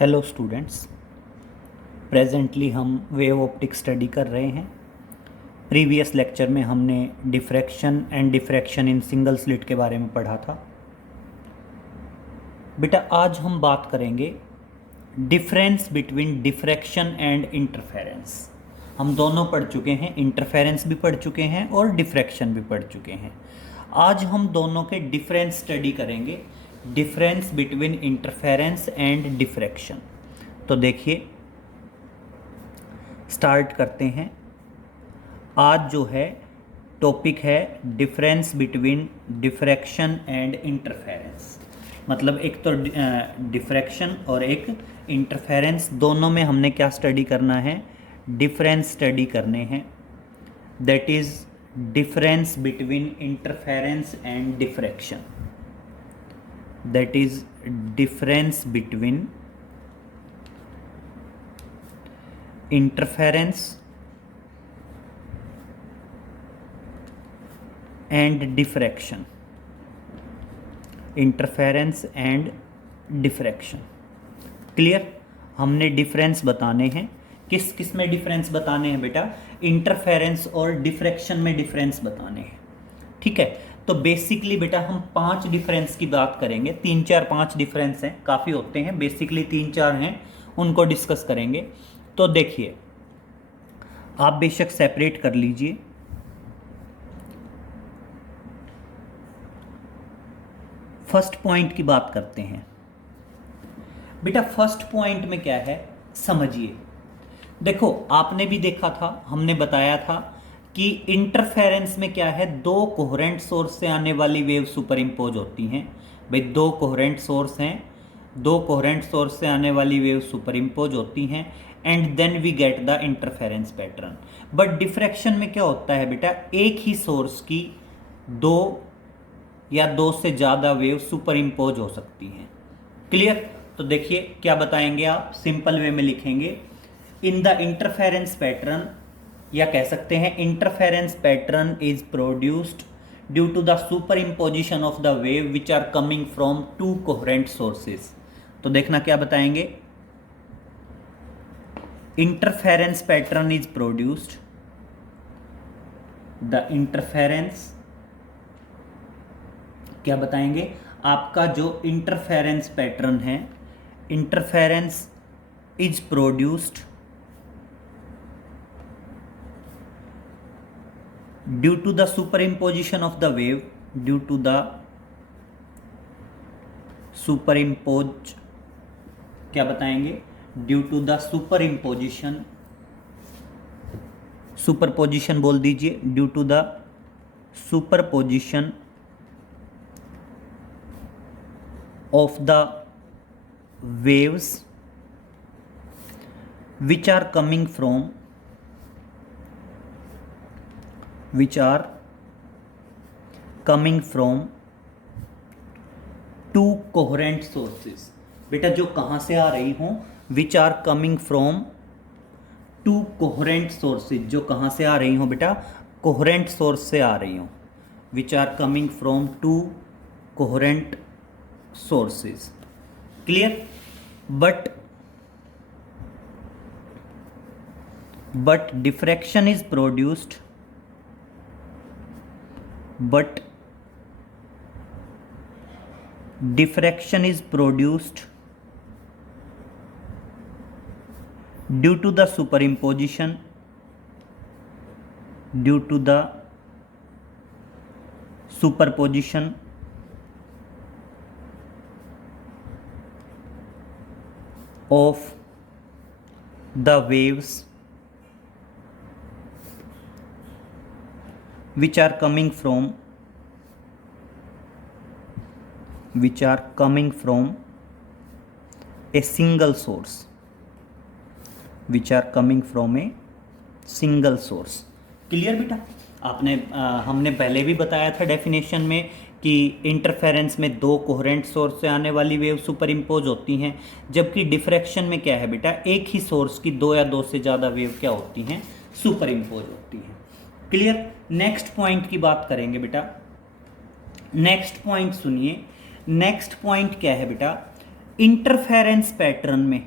Hello students, presently हम wave optic study कर रहे हैं। प्रीवियस लेक्चर में हमने diffraction and diffraction in single slit के बारे में पढ़ा था। बेटा आज हम बात करेंगे difference between diffraction and interference. हम दोनों पढ़ चुके हैं, इंटरफेरेंस भी पढ़ चुके हैं और डिफ्रैक्शन भी पढ़ चुके हैं। आज हम दोनों के डिफरेंस स्टडी करेंगे, difference between interference and diffraction. तो देखिए स्टार्ट करते हैं। आज जो है टॉपिक है difference between diffraction and interference. मतलब एक तो डिफ्रैक्शन और एक इंटरफेरेंस, दोनों में हमने क्या स्टडी करना है? डिफरेंस स्टडी करने हैं। That is difference between interference and diffraction. That is difference between interference and diffraction। Interference and diffraction clear. हमने डिफरेंस बताने हैं। किस किस में डिफरेंस बताने हैं बेटा? इंटरफेरेंस और डिफ्रैक्शन में डिफरेंस बताने हैं। ठीक है, तो बेसिकली बेटा हम 5 डिफरेंस की बात करेंगे। 3 4 5 डिफरेंस हैं, काफ़ी होते हैं, बेसिकली 3 4 हैं, उनको डिस्कस करेंगे। तो देखिए, आप बेशक सेपरेट कर लीजिए। फर्स्ट पॉइंट की बात करते हैं। बेटा फर्स्ट पॉइंट में क्या है समझिए। देखो आपने भी देखा था, हमने बताया था कि इंटरफेरेंस में क्या है, 2 कोहेरेंट सोर्स से आने वाली वेव सुपर इम्पोज होती हैं। भाई 2 कोहेरेंट सोर्स हैं, 2 कोहेरेंट सोर्स से आने वाली वेव सुपर इम्पोज होती हैं and then we get the interference pattern. But diffraction में क्या होता है बेटा, एक ही सोर्स की 2 या 2 से ज़्यादा वेव सुपर इम्पोज हो सकती हैं। क्लियर? तो देखिए क्या बताएंगे आप, सिंपल वे में लिखेंगे इन द इंटरफेरेंस पैटर्न, या कह सकते हैं interference pattern is produced due to the super imposition of the wave which are coming from 2 coherent sources. तो देखना क्या बताएंगे, interference pattern is produced, the interference क्या बताएंगे, आपका जो इंटरफेरेंस पैटर्न है, interference is produced due to the super imposition of the wave, due to the super impose, क्या बताएंगे, due to the super imposition, superposition बोल दीजिए, due to the superposition of the waves which are coming from two coherent sources। बेटा जो कहाँ से आ रही हों, which are coming from two coherent sources, जो कहाँ से आ रही हों बेटा, coherent source से आ रही हों, which are coming from two coherent sources। clear? but diffraction is produced, due to the superimposition of the waves which are coming from a single source, clear बेटा? आपने हमने पहले भी बताया था डेफिनेशन में कि इंटरफेरेंस में 2 कोहेरेंट सोर्स से आने वाली वेव सुपर इम्पोज होती हैं, जबकि डिफ्रैक्शन में क्या है बेटा, एक ही सोर्स की 2 या 2 से ज़्यादा वेव क्या होती हैं, सुपर इम्पोज होती हैं। क्लियर? नेक्स्ट पॉइंट की बात करेंगे बेटा। नेक्स्ट पॉइंट सुनिए, नेक्स्ट पॉइंट क्या है बेटा, इंटरफेरेंस पैटर्न में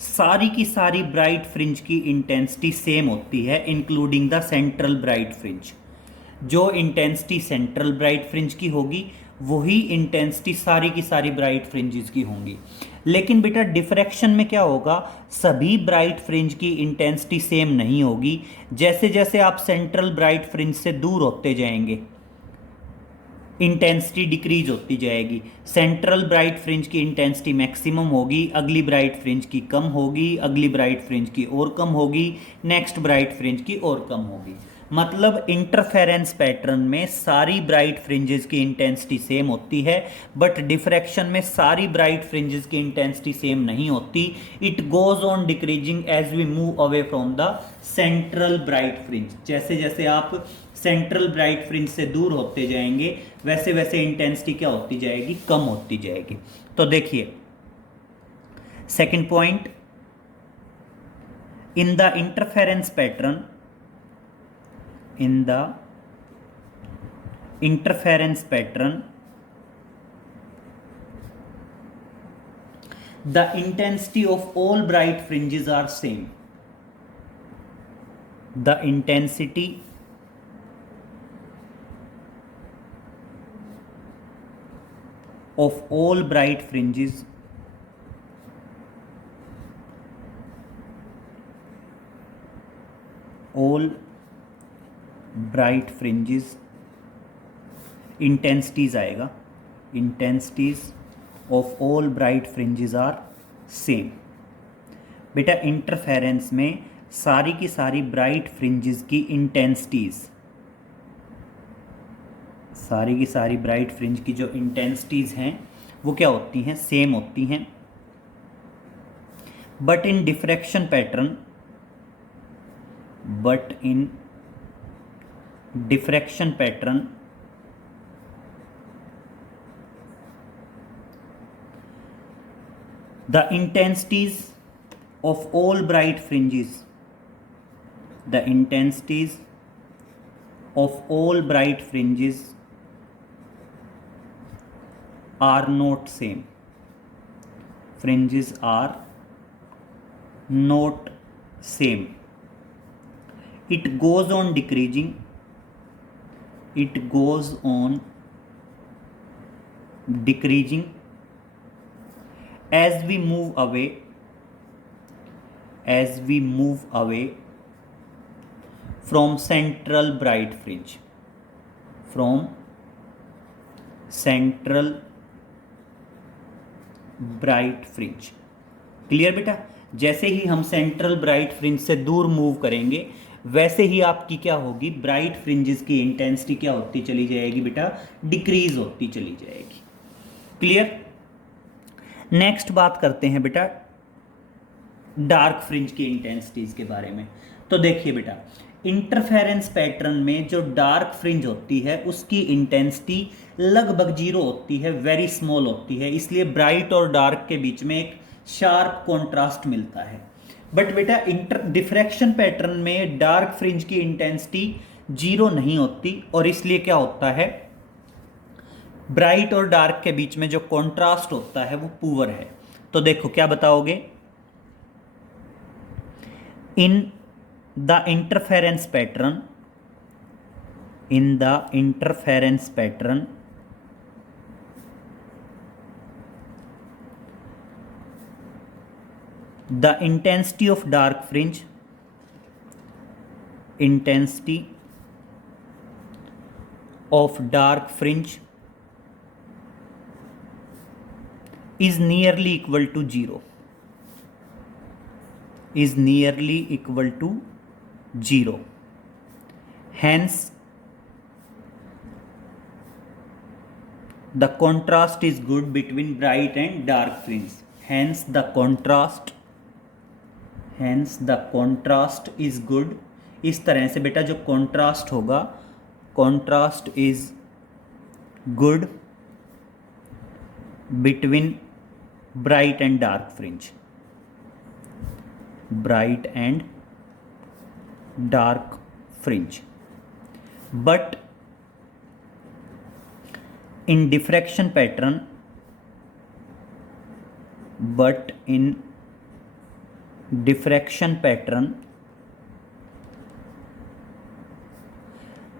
सारी की सारी ब्राइट फ्रिंज की इंटेंसिटी सेम होती है, including the central bright fringe. जो इंटेंसिटी सेंट्रल ब्राइट फ्रिंज की होगी वही इंटेंसिटी सारी की सारी ब्राइट फ्रिंजेस की होंगी। लेकिन बेटा डिफ्रैक्शन में क्या होगा, सभी ब्राइट फ्रिंज की इंटेंसिटी सेम नहीं होगी। जैसे जैसे आप सेंट्रल ब्राइट फ्रिंज से दूर होते जाएंगे इंटेंसिटी डिक्रीज होती जाएगी। सेंट्रल ब्राइट फ्रिंज की इंटेंसिटी मैक्सिमम होगी, अगली ब्राइट फ्रिंज की कम होगी, अगली ब्राइट फ्रिंज की और कम होगी, नेक्स्ट ब्राइट फ्रिंज की और कम होगी। मतलब इंटरफेरेंस पैटर्न में सारी ब्राइट फ्रिंजेस की इंटेंसिटी सेम होती है, बट डिफ्रैक्शन में सारी ब्राइट फ्रिंजेस की इंटेंसिटी सेम नहीं होती। It goes on decreasing as we move away from the central bright fringe. जैसे जैसे आप सेंट्रल ब्राइट फ्रिंज से दूर होते जाएंगे वैसे वैसे इंटेंसिटी क्या होती जाएगी, कम होती जाएगी। तो देखिए second point, in the interference pattern, in the interference pattern, the intensity of all bright fringes are same. The intensity of all bright fringes all bright fringes, intensities आएगा, intensities of all bright fringes are same. बेटा interference में सारी की सारी bright fringes की intensities, सारी की सारी ब्राइट फ्रिंज की जो इंटेंसिटीज हैं वो क्या होती हैं, सेम होती हैं। But in diffraction pattern, but in diffraction pattern the intensities of all bright fringes, the intensities of all bright fringes are not same. Fringes are not same. It goes on decreasing, it goes on decreasing as we move away, as we move away from central bright fringe, from central bright fringe. Clear बेटा, जैसे ही हम central bright fringe से दूर move करेंगे वैसे ही आपकी क्या होगी, ब्राइट फ्रिंजेस की इंटेंसिटी क्या होती चली जाएगी बेटा, डिक्रीज होती चली जाएगी। क्लियर। नेक्स्ट बात करते हैं बेटा डार्क फ्रिंज की इंटेंसिटीज के बारे में। तो देखिए बेटा इंटरफेरेंस पैटर्न में जो डार्क फ्रिंज होती है उसकी इंटेंसिटी लगभग जीरो होती है, वेरी स्मॉल होती है, इसलिए ब्राइट और डार्क के बीच में एक शार्प कॉन्ट्रास्ट मिलता है। बट बेटा डिफ्रैक्शन पैटर्न में डार्क फ्रिंज की इंटेंसिटी जीरो नहीं होती और इसलिए क्या होता है, ब्राइट और डार्क के बीच में जो कॉन्ट्रास्ट होता है वो पुअर है। तो देखो क्या बताओगे, in the interference pattern, in the interference pattern the intensity of dark fringe, intensity of dark fringe is nearly equal to 0, is nearly equal to 0. Hence the contrast is good between bright and dark fringe. Hence the contrast is good। इस तरह से बेटा जो contrast होगा, contrast is good between bright and dark fringe, bright and dark fringe. But in diffraction pattern, but in diffraction pattern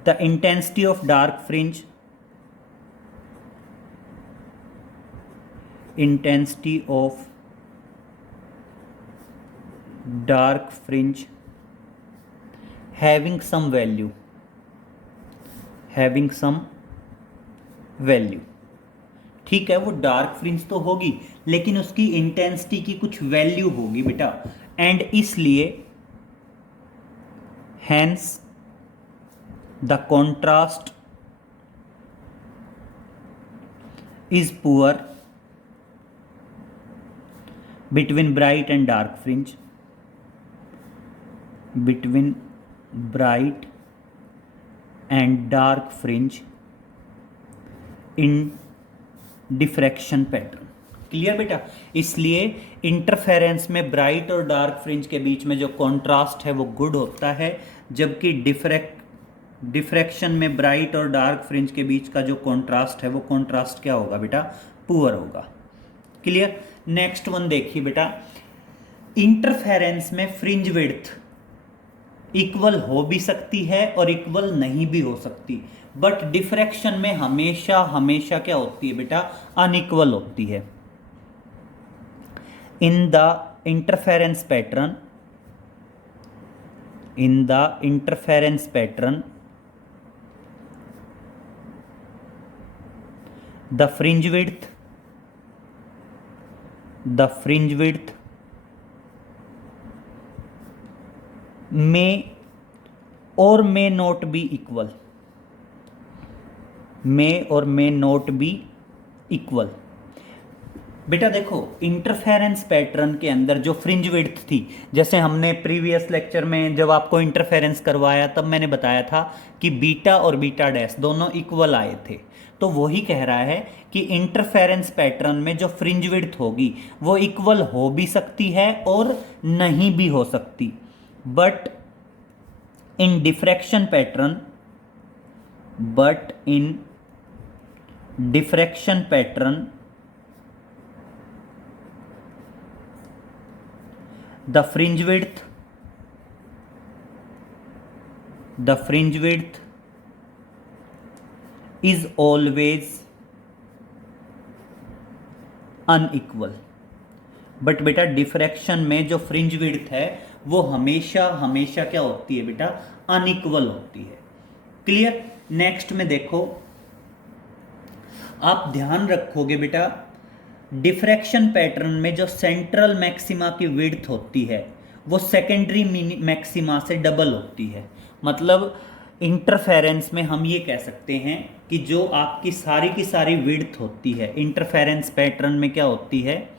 the intensity of dark fringe having some value ठीक है, वो dark fringe तो होगी लेकिन उसकी intensity की कुछ value होगी बेटा, एंड इसलिए hence the contrast is poor between bright and dark fringe in diffraction pattern. Clear बेटा? इसलिए इंटरफेरेंस में ब्राइट और डार्क फ्रिंज के बीच में जो कॉन्ट्रास्ट है वो गुड होता है, जबकि डिफ्रैक्शन में ब्राइट और डार्क फ्रिंज के बीच का जो कॉन्ट्रास्ट है वो कॉन्ट्रास्ट क्या होगा बेटा? पुअर होगा। क्लियर? नेक्स्ट वन देखिए बेटा, इंटरफेरेंस में फ्रिंज विड्थ इक्वल हो भी सकती है और इक्वल नहीं भी हो सकती, बट डिफ्रैक्शन में हमेशा हमेशा क्या होती है बेटा? अनइक्वल होती है। In the interference pattern the fringe width may or may not be equal, बेटा देखो, इंटरफेरेंस पैटर्न के अंदर जो फ्रिंज विड्थ थी, जैसे हमने प्रीवियस लेक्चर में जब आपको इंटरफेरेंस करवाया तब मैंने बताया था कि बीटा और बीटा डैश दोनों इक्वल आए थे, तो वही कह रहा है कि इंटरफेरेंस पैटर्न में जो फ्रिंज विड्थ होगी वो इक्वल हो भी सकती है और नहीं भी हो सकती, but in diffraction pattern the fringe width is always unequal, but बेटा डिफ्रैक्शन में जो फ्रिंज विड्थ है वो हमेशा हमेशा क्या होती है बेटा? अनइक्वल होती है। क्लियर? नेक्स्ट में देखो, आप ध्यान रखोगे बेटा, डिफ्रैक्शन पैटर्न में जो सेंट्रल मैक्सिमा की विड्थ होती है वो सेकेंडरी मैक्सिमा से डबल होती है। मतलब इंटरफेरेंस में हम ये कह सकते हैं कि जो आपकी सारी की सारी विड्थ होती है इंटरफेरेंस पैटर्न में क्या होती है,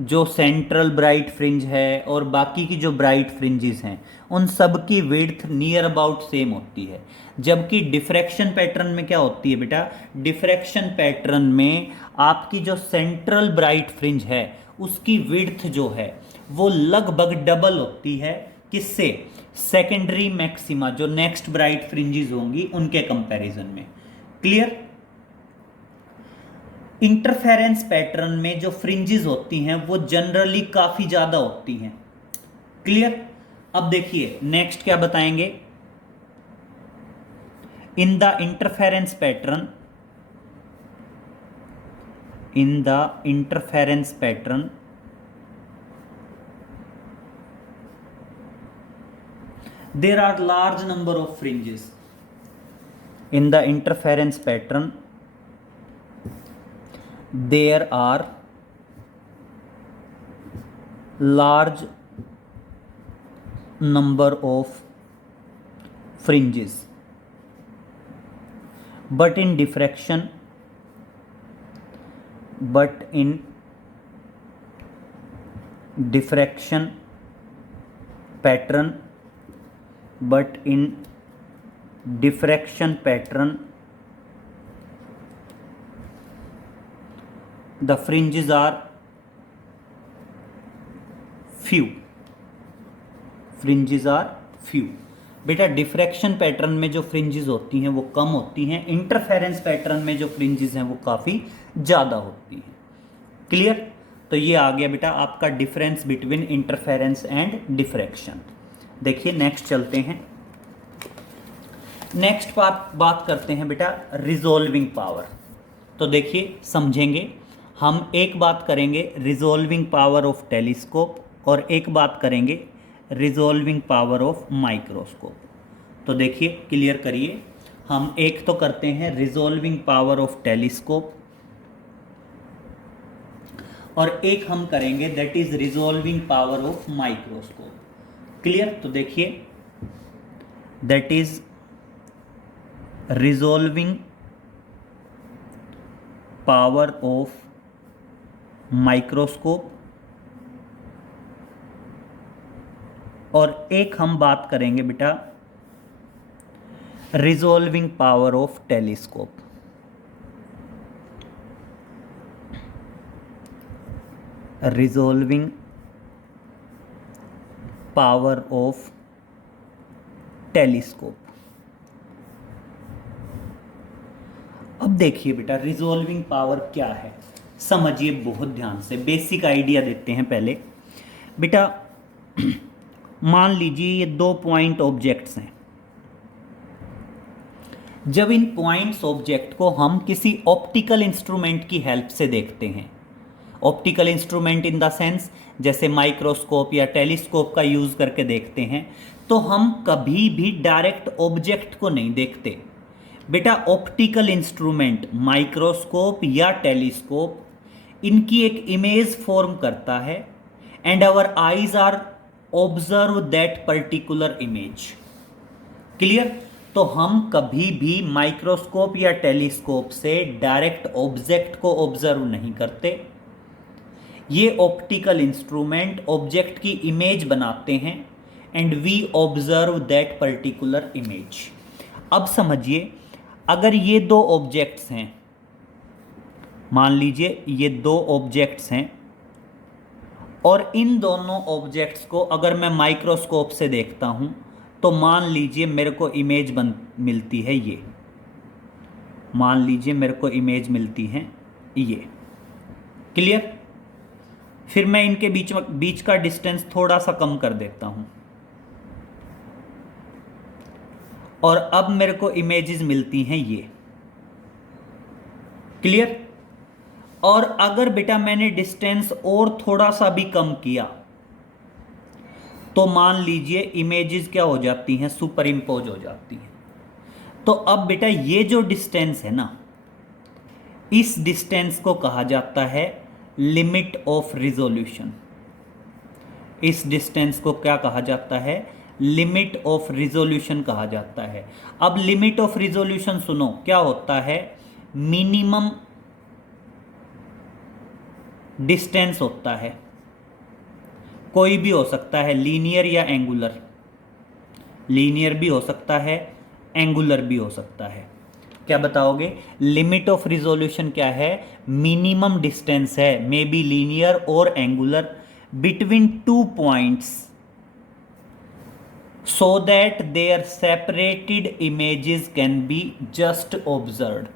जो सेंट्रल ब्राइट फ्रिंज है और बाकी की जो ब्राइट फ्रिंजेस हैं उन सब की विड्थ नियर अबाउट सेम होती है, जबकि डिफ्रैक्शन पैटर्न में क्या होती है बेटा? डिफ्रैक्शन पैटर्न में आपकी जो सेंट्रल ब्राइट फ्रिंज है उसकी विड्थ जो है वो लगभग डबल होती है, किससे? सेकेंडरी मैक्सिमा, जो नेक्स्ट ब्राइट फ्रिंजेस होंगी उनके कंपैरिजन में। क्लियर? इंटरफेरेंस पैटर्न में जो फ्रिंजेस होती हैं वो जनरली काफी ज्यादा होती हैं। क्लियर? अब देखिए नेक्स्ट क्या बताएंगे, in the interference pattern there are large number of fringes in the interference pattern. There are large number of fringes, but in diffraction pattern the fringes are few। बेटा diffraction pattern में जो fringes होती हैं वो कम होती हैं, interference pattern में जो फ्रिंजेस हैं वो काफी ज्यादा होती हैं। क्लियर? तो ये आ गया बेटा आपका difference between interference and diffraction. देखिए नेक्स्ट चलते हैं। नेक्स्ट बात करते हैं बेटा रिजोल्विंग पावर। तो देखिए समझेंगे हम, एक बात करेंगे रिजोल्विंग पावर ऑफ टेलीस्कोप और एक बात करेंगे रिजोल्विंग पावर ऑफ माइक्रोस्कोप। तो देखिए क्लियर करिए, हम एक तो करते हैं रिजोल्विंग पावर ऑफ टेलीस्कोप और एक हम करेंगे that is resolving power of microscope. Clear? तो देखिए that is resolving power of microscope और एक हम बात करेंगे बेटा resolving power of telescope. Resolving power of telescope. अब देखिए बेटा रिजोल्विंग पावर क्या है, समझिए बहुत ध्यान से, बेसिक आइडिया देते हैं पहले बेटा। मान लीजिए ये 2 पॉइंट ऑब्जेक्ट्स हैं। जब इन पॉइंट्स ऑब्जेक्ट को हम किसी ऑप्टिकल इंस्ट्रूमेंट की हेल्प से देखते हैं, optical instrument in the sense जैसे माइक्रोस्कोप या टेलीस्कोप का यूज करके देखते हैं, तो हम कभी भी डायरेक्ट ऑब्जेक्ट को नहीं देखते बेटा। ऑप्टिकल इंस्ट्रूमेंट माइक्रोस्कोप या टेलीस्कोप इनकी एक इमेज फॉर्म करता है and our eyes are observe that particular image. Clear? तो हम कभी भी माइक्रोस्कोप या टेलीस्कोप से डायरेक्ट ऑब्जेक्ट को ऑब्जर्व नहीं करते। ये ऑप्टिकल इंस्ट्रूमेंट ऑब्जेक्ट की इमेज बनाते हैं and we observe that particular image. अब समझिए, अगर ये 2 ऑब्जेक्ट्स हैं, मान लीजिए ये 2 ऑब्जेक्ट्स हैं और इन दोनों ऑब्जेक्ट्स को अगर मैं माइक्रोस्कोप से देखता हूं तो मान लीजिए मेरे को इमेज मिलती है ये, मान लीजिए मेरे को इमेज मिलती है ये। क्लियर? फिर मैं इनके बीच का डिस्टेंस थोड़ा सा कम कर देता हूं और अब मेरे को इमेजेस मिलती हैं ये। क्लियर? और अगर बेटा मैंने डिस्टेंस और थोड़ा सा भी कम किया तो मान लीजिए इमेजेस क्या हो जाती हैं, सुपर इम्पोज हो जाती हैं। तो अब बेटा ये जो डिस्टेंस है ना, इस डिस्टेंस को कहा जाता है लिमिट ऑफ रिजोल्यूशन। इस डिस्टेंस को क्या कहा जाता है? लिमिट ऑफ रिजोल्यूशन कहा जाता है। अब लिमिट ऑफ रिजोल्यूशन सुनो क्या होता है, मिनिमम डिस्टेंस होता है, कोई भी हो सकता है, लीनियर या एंगुलर। लीनियर भी हो सकता है, एंगुलर भी हो सकता है। क्या बताओगे? लिमिट ऑफ रिजोल्यूशन क्या है? मिनिमम डिस्टेंस है, मे बी लीनियर और angular, between 2 points so that their separated images can be just observed,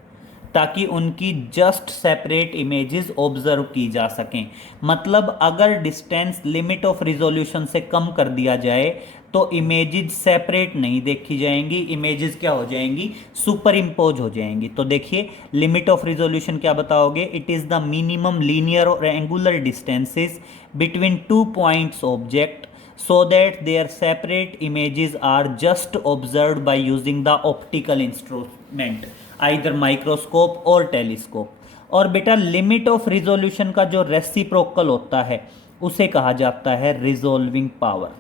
ताकि उनकी जस्ट सेपरेट इमेजेस ऑब्जर्व की जा सकें। मतलब अगर डिस्टेंस लिमिट ऑफ रिजोल्यूशन से कम कर दिया जाए तो इमेजेस सेपरेट नहीं देखी जाएंगी, इमेजेस क्या हो जाएंगी? सुपर इम्पोज हो जाएंगी। तो देखिए लिमिट ऑफ रिजोल्यूशन क्या बताओगे? It is the minimum linear और angular distances between 2 points object so that their separate images are just observed by using the optical instrument, either microscope और telescope। और बेटा लिमिट ऑफ रिजोल्यूशन का जो reciprocal होता है उसे कहा जाता है रिजोल्विंग पावर।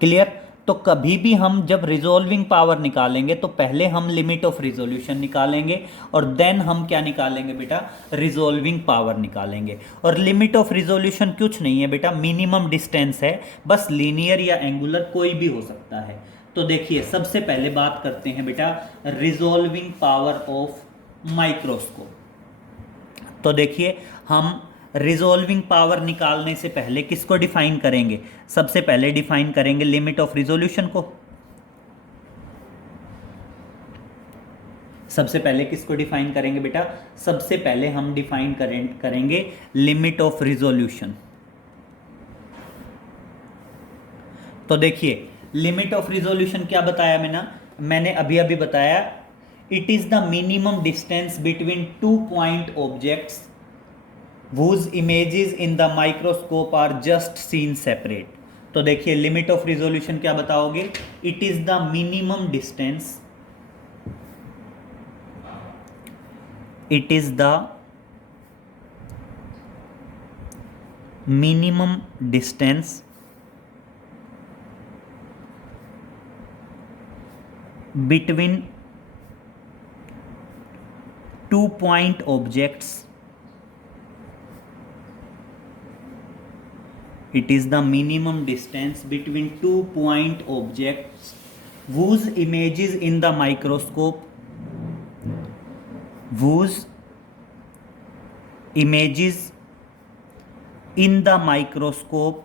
क्लियर? तो कभी भी हम जब रिजोल्विंग पावर निकालेंगे तो पहले हम लिमिट ऑफ रिजोल्यूशन निकालेंगे और देन हम क्या निकालेंगे बेटा? रिजोल्विंग पावर निकालेंगे। और लिमिट ऑफ रिजोल्यूशन कुछ नहीं है बेटा, मिनिमम डिस्टेंस है, बस लीनियर या एंगुलर कोई भी हो सकता है। तो देखिए सबसे पहले बात करते हैं बेटा रिजोल्विंग पावर ऑफ माइक्रोस्कोप। तो देखिए हम रिजोल्विंग पावर निकालने से पहले किसको डिफाइन करेंगे? सबसे पहले डिफाइन करेंगे लिमिट ऑफ रिजोल्यूशन को। सबसे पहले किसको डिफाइन करेंगे बेटा? सबसे पहले हम डिफाइन करेंगे लिमिट ऑफ रिजोल्यूशन। तो देखिए लिमिट ऑफ रिजोल्यूशन क्या बताया मैंने अभी अभी बताया, it is the minimum distance between two point objects whose images in the microscope are just seen separate। तो देखिए लिमिट ऑफ रिजोल्यूशन क्या बताओगे? It is the minimum distance, it is the minimum distance between two point objects, it is the minimum distance between two point objects whose images in the microscope, whose images in the microscope,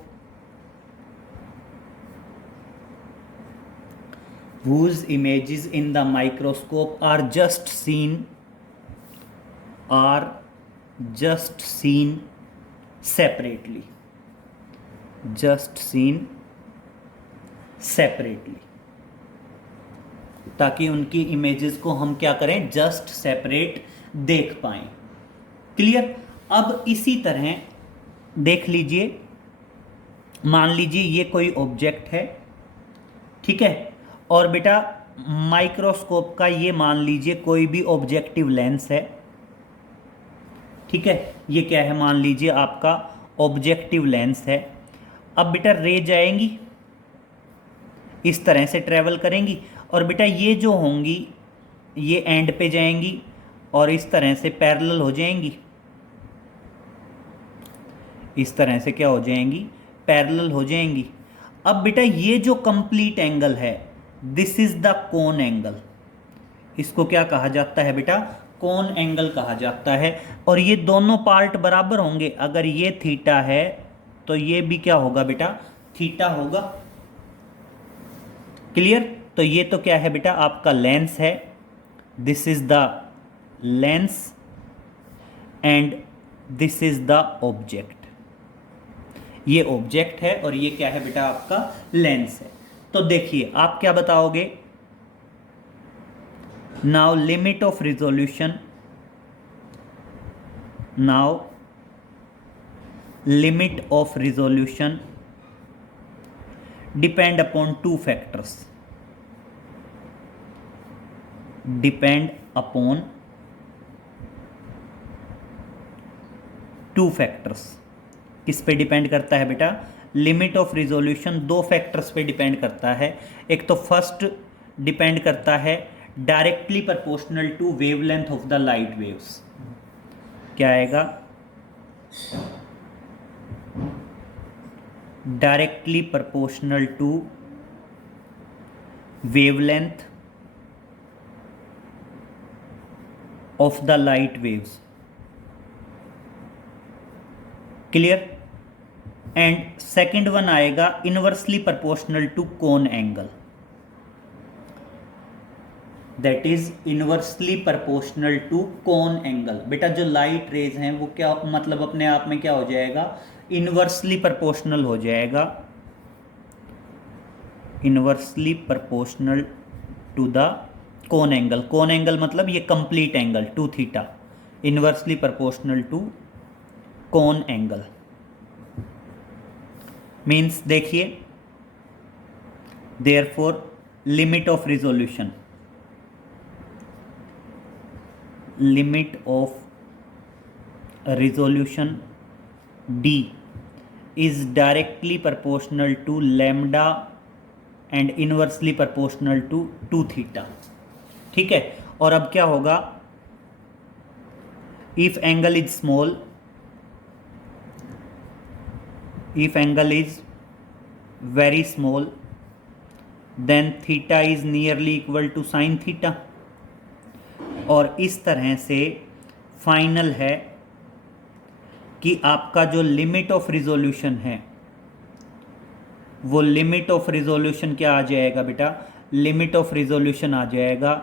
whose images in the microscope are just seen separately, just seen separately, ताकि उनकी images को हम क्या करें? Just separate देख पाएं। Clear? अब इसी तरह देख लीजिए, मान लीजिए ये कोई ऑब्जेक्ट है, ठीक है, और बेटा माइक्रोस्कोप का ये मान लीजिए कोई भी ऑब्जेक्टिव लेंस है, ठीक है, ये क्या है? मान लीजिए आपका ऑब्जेक्टिव लेंस है। अब बेटा रे जाएंगी, इस तरह से ट्रेवल करेंगी, और बेटा ये जो होंगी ये एंड पे जाएंगी और इस तरह से पैरेलल हो जाएंगी, इस तरह से क्या हो जाएंगी? पैरेलल हो जाएंगी। अब बेटा ये जो कंप्लीट एंगल है, this is the cone angle, इसको क्या कहा जाता है बेटा? कोन एंगल कहा जाता है। और ये दोनों पार्ट बराबर होंगे, अगर ये थीटा है तो ये भी क्या होगा बेटा? थीटा होगा। क्लियर? तो ये तो क्या है बेटा? आपका लेंस है, this is the lens and this is the object, ये ऑब्जेक्ट है और ये क्या है बेटा? आपका लेंस है। तो देखिए आप क्या बताओगे? Now limit of resolution, now limit of resolution depend upon two factors, depend upon two factors. किस पे डिपेंड करता है बेटा? लिमिट ऑफ रिजोल्यूशन दो फैक्टर्स पे डिपेंड करता है। एक तो फर्स्ट डिपेंड करता है directly proportional to wavelength of the light waves. क्या आएगा? Directly proportional to wavelength of the light waves. Clear? And second one आएगा inversely proportional to cone angle, that is inversely proportional to cone angle. बेटा जो light rays हैं वो क्या मतलब अपने आप में क्या हो जाएगा? इनवर्सली प्रोपोर्शनल हो जाएगा, inversely proportional to the cone angle. Cone angle मतलब ये complete angle to theta, inversely proportional to cone angle. Means देखिए, therefore limit of resolution, limit of resolution D is directly proportional to lambda and inversely proportional to 2 theta। ठीक है? और अब क्या होगा? if angle is small, if angle is very small, then theta is nearly equal to sin theta। और इस तरह से फाइनल है कि आपका जो लिमिट ऑफ रिजोल्यूशन है वो लिमिट ऑफ रिजोल्यूशन क्या आ जाएगा बेटा? लिमिट ऑफ रिजोल्यूशन आ जाएगा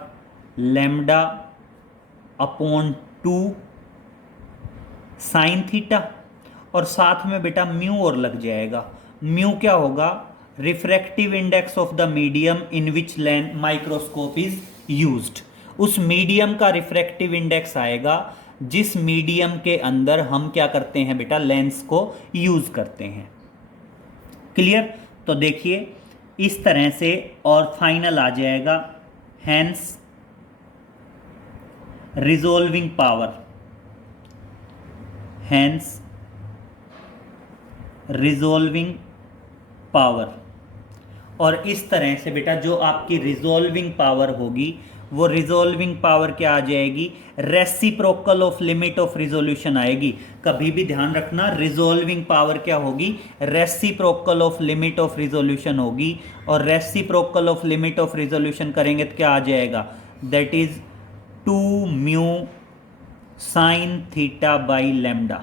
लैम्डा अपॉन 2 साइन थीटा, और साथ में बेटा म्यू और लग जाएगा। म्यू क्या होगा? Refractive index of the medium in which lens microscope is used. उस मीडियम का रिफ्रैक्टिव इंडेक्स आएगा जिस मीडियम के अंदर हम क्या करते हैं बेटा, लेंस को यूज करते हैं। क्लियर? तो देखिए इस तरह से, और फाइनल आ जाएगा hence resolving power, hence resolving power. और इस तरह से बेटा जो आपकी रिजोल्विंग पावर होगी, वो रिजोल्विंग पावर क्या आ जाएगी? Reciprocal of limit of resolution आएगी। कभी भी ध्यान रखना, रिजोल्विंग पावर क्या होगी? Reciprocal of limit of resolution होगी। और reciprocal of limit of resolution करेंगे तो क्या आ जाएगा? That is 2 mu sine theta by lambda.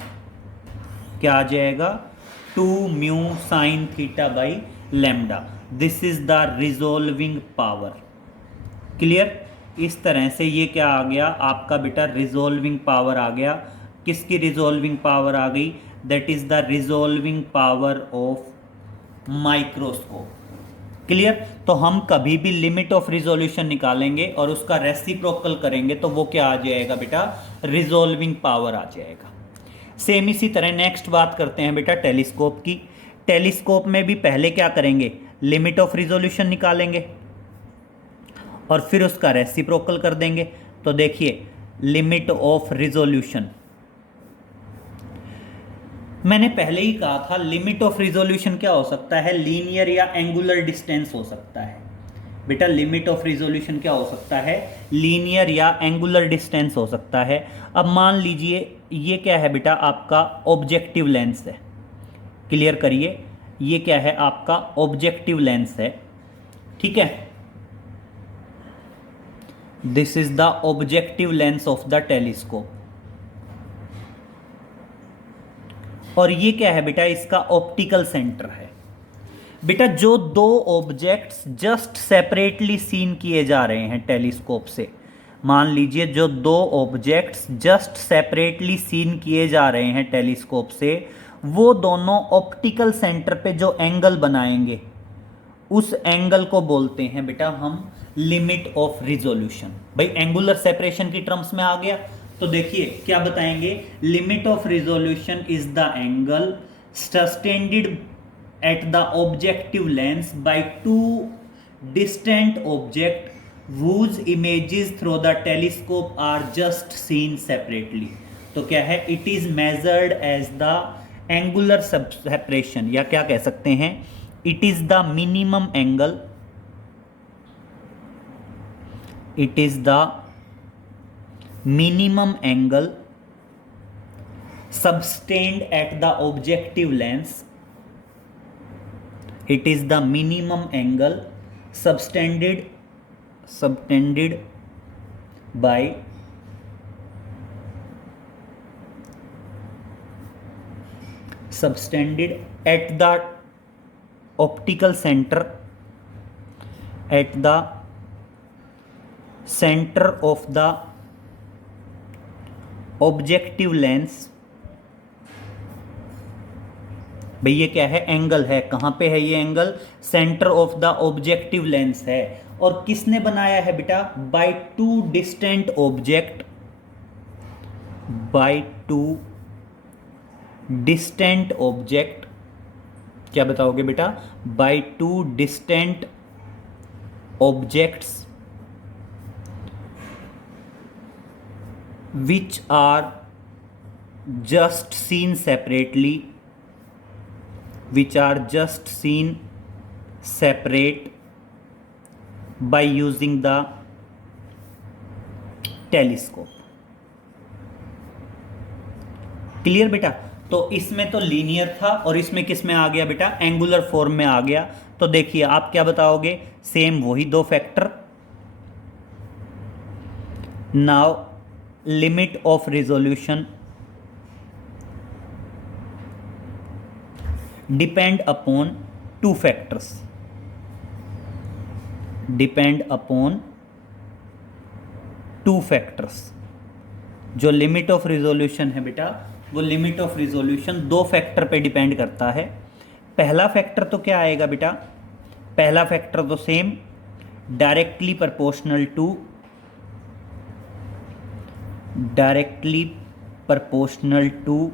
क्या आ जाएगा? 2 mu sine theta by lambda. This is the resolving power. Clear? इस तरह से ये क्या आ गया आपका बेटा? रिजोल्विंग पावर आ गया। किसकी रिजोल्विंग पावर आ गई? That is the resolving power of microscope. Clear? तो हम कभी भी लिमिट ऑफ रिजोल्यूशन निकालेंगे और उसका रेसिप्रोकल करेंगे तो वो क्या आ जाएगा बेटा? रिजोल्विंग पावर आ जाएगा। सेम इसी तरह नेक्स्ट बात करते हैं बेटा टेलीस्कोप की। टेलीस्कोप में भी पहले क्या करेंगे? लिमिट ऑफ रिजोल्यूशन निकालेंगे और फिर उसका रेसिप्रोकल कर देंगे। तो देखिए लिमिट ऑफ रिजोल्यूशन, मैंने पहले ही कहा था लिमिट ऑफ रिजोल्यूशन क्या हो सकता है? लीनियर या एंगुलर डिस्टेंस हो सकता है। बेटा लिमिट ऑफ रिजोल्यूशन क्या हो सकता है? लीनियर या एंगुलर डिस्टेंस हो सकता है। अब मान लीजिए ये क्या है बेटा? आपका ऑब्जेक्टिव लेंस है। क्लियर करिए, ये क्या है? आपका ऑब्जेक्टिव लेंस है। ठीक है, this is the objective lens of the telescope. और ये क्या है बेटा? इसका ऑप्टिकल सेंटर है। बेटा जो दो ऑब्जेक्ट्स जस्ट सेपरेटली सीन किए जा रहे हैं टेलीस्कोप से, मान लीजिए जो दो ऑब्जेक्ट्स जस्ट सेपरेटली सीन किए जा रहे हैं टेलीस्कोप से, वो दोनों ऑप्टिकल सेंटर पे जो एंगल बनाएंगे उस एंगल को बोलते हैं बेटा हम लिमिट ऑफ रिजोल्यूशन। भाई एंगुलर सेपरेशन की टर्म्स में आ गया। तो देखिए क्या बताएंगे? Limit of resolution is the angle sustained at the objective lens by two distant object whose images through the telescope are just seen separately। तो क्या है? It is measured as the angular separation, या क्या कह सकते हैं? It is the minimum angle, it is the minimum angle subtained at the objective lens, it is the minimum angle subtended by subtended at the optical center, at the center of the objective lens. भाई ये क्या है? Angle है। कहां पे है ये angle? Centre of the objective lens है। और किसने बनाया है बेटा? By two distant object, by two distant object. क्या बताओगे बेटा? By two distant objects which are just seen separately, which are just seen separate by using the telescope। Clear बेटा? तो इसमें तो लीनियर था और इसमें किस में आ गया बेटा? एंगुलर फॉर्म में आ गया। तो देखिए आप क्या बताओगे? सेम वही दो factor. Now limit of resolution depend upon two factors, depend upon two factors। जो लिमिट ऑफ रिजोल्यूशन है बेटा, वो लिमिट ऑफ रिजोल्यूशन दो फैक्टर पे डिपेंड करता है। पहला फैक्टर तो क्या आएगा बेटा, पहला फैक्टर तो same, directly proportional to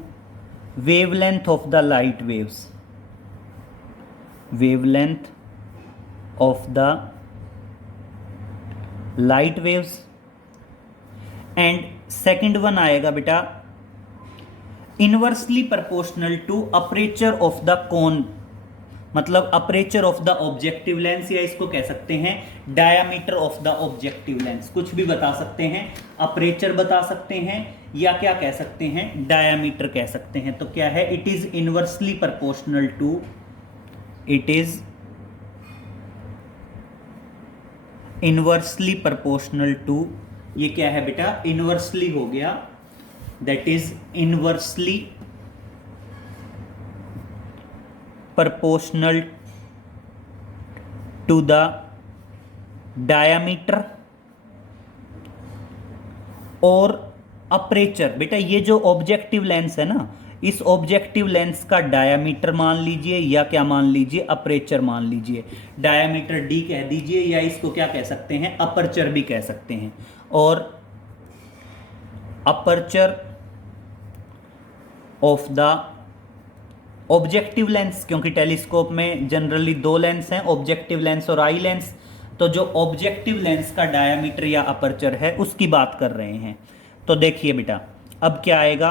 wavelength of the light waves, wavelength of the light waves. And second one आएगा बेटा inversely proportional to aperture of the cone, मतलब aperture of the objective lens, या इसको कह सकते हैं diameter of the objective lens, कुछ भी बता सकते हैं, अपर्चर बता सकते हैं या क्या कह सकते हैं, डायामीटर कह सकते हैं। तो क्या है, it is inversely proportional to, it is inversely proportional to, ये क्या है बेटा, इनवर्सली हो गया, that is inversely proportional to the diameter और अपर्चर। बेटा ये जो ऑब्जेक्टिव लेंस है ना, इस ऑब्जेक्टिव लेंस का डायामीटर मान लीजिए या क्या मान लीजिए, अपर्चर मान लीजिए, डायामीटर डी कह दीजिए या इसको क्या कह सकते हैं, अपर्चर भी कह सकते हैं। और aperture of the objective lens, क्योंकि टेलीस्कोप में जनरली दो लेंस हैं, ऑब्जेक्टिव लेंस और आई लेंस, तो जो ऑब्जेक्टिव लेंस का डायामीटर या अपर्चर है उसकी बात कर रहे हैं। तो देखिए बेटा अब क्या आएगा,